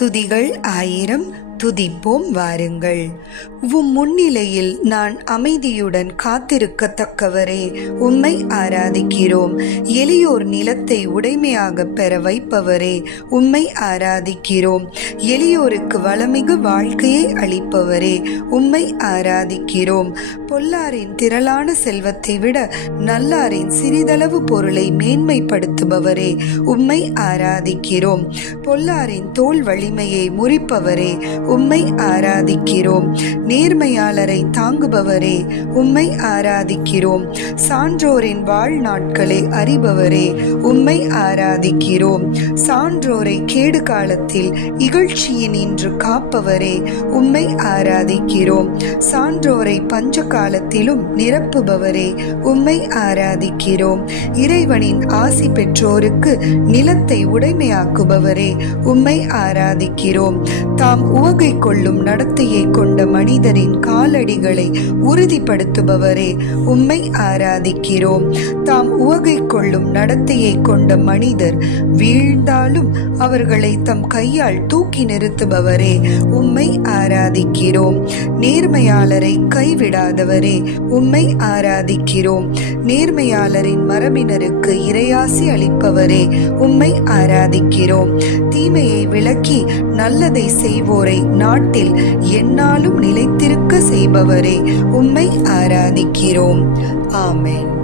துதிகள் ஆயிரம். துதிப்போம் வாருங்கள். உம் முன்னிலையில் நான் அமைதியுடன் காத்திருக்கத்தக்கவரே உம்மை ஆராதிக்கிறோம். எளியோர் நிலத்தை உடைமையாக பெற வைப்பவரே உம்மை ஆராதிக்கிறோம். எளியோருக்கு வளமிகு வாழ்க்கையை அளிப்பவரே உம்மை ஆராதிக்கிறோம். பொல்லாரின் திரளான செல்வத்தை விட நல்லாரின் சிறிதளவு பொருளை மேன்மைப்படுத்துபவரே உம்மை ஆராதிக்கிறோம். பொல்லாரின் தோல் வலிமையை முறிப்பவரே உம்மை ஆராதிக்கிறோம். நேர்மையாளரை தாங்குபவரே உம்மை ஆராதிக்கிறோம். சான்றோரின் வாழ்நாட்களை அறிபவரே உம்மை ஆராதிக்கிறோம். சான்றோரை கேடு காலத்தில் இகழ்ச்சியின் இன்று காப்பவரே உம்மை ஆராதிக்கிறோம். சான்றோரை பஞ்ச காலத்திலும் நிரப்புபவரே உம்மை ஆராதிக்கிறோம். இறைவனின் ஆசி பெற்றோருக்கு நிலத்தை உடைமையாக்குபவரே உம்மை ஆராதிக்கிறோம். தாம் உவக கொள்ளும் நடத்தையை கொண்ட மனிதரின் காலடிகளை உறுதிப்படுத்துபவரே உம்மை ஆராதிக்கிறோம். தாம் உவகை கொள்ளும் நடத்தையை கொண்ட மனிதர் வீழ்ந்தாலும் அவர்களை தம் கையால் தூக்கி நிறுத்துபவரே உம்மை ஆராதிக்கிறோம். நேர்மையாளரை கைவிடாதவரே உம்மை ஆராதிக்கிறோம். நேர்மையாளரின் மரபினருக்கு இறையாசி அளிப்பவரே உம்மை ஆராதிக்கிறோம். தீமையை விளக்கி நல்லதை செய்வோரை நாட்டில் எந்நாளும் நிலைத்திருக்க செய்பவரே உம்மை ஆராதிக்கிறோம். ஆமேன்.